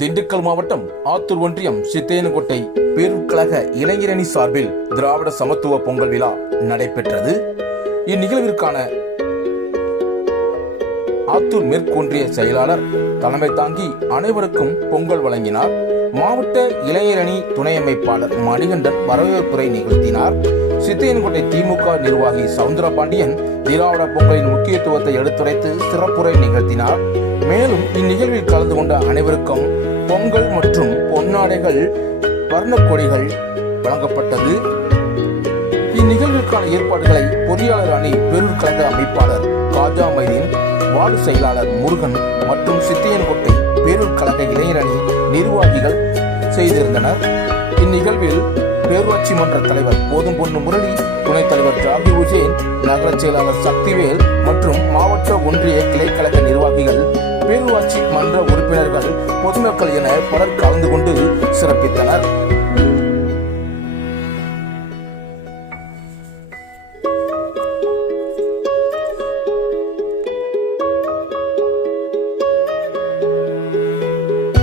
திண்டுக்கல் மாவட்டம் ஆத்தூர் ஒன்றியம் சித்தேனக்கோட்டை பேரூர் கழக இளைஞரணி சார்பில் திராவிட சமத்துவ பொங்கல் விழா நடைபெற்றது. இந்நிகழ்விற்கான ஆத்தூர் மேற்கொன்றிய செயலாளர் தலைமை தாங்கி அனைவருக்கும் பொங்கல் வழங்கினார். மாவட்ட இளைஞரணி துணை அமைப்பாளர் மணிகண்டன் வரவேற்புரை நிகழ்த்தினார். சித்தேனக்கோட்டை திமுக நிர்வாகி சவுந்தரபாண்டியன் திராவிட பொங்கலின் முக்கியத்துவத்தை எடுத்துரைத்து சிறப்புரை நிகழ்த்தினார். மேலும் இந்நிகழ்வில் கலந்து கொண்ட அனைவருக்கும் பொங்கல் மற்றும் பொன்னாடைகள் வர்ணக்கொடிகள் வழங்கப்பட்டது. இந்நிகழ்விற்கான ஏற்பாடுகளை பொறியாளர் அணி பேரூர் கழக அமைப்பாளர் காஜா மைதீன், வார்டு செயலாளர் முருகன் மற்றும் சித்தேனக்கோட்டை பேரூர் கழக இளைஞரணி நிர்வாகிகள் செய்திருந்தனர். இந்நிகழ்வில் பேரூராட்சி மன்ற தலைவர் போதும் பொண்ணு முரளி, துணைத் தலைவர் ஜாகி உசேன், நகர செயலாளர் சக்திவேல் மற்றும் மாவட்ட ஒன்றிய கிளைக்கழக நிர்வாகிகள், பேரூராட்சி மன்ற உறுப்பினர்கள், பொதுமக்கள் என பலர் கலந்து கொண்டு சிறப்பித்தனர்.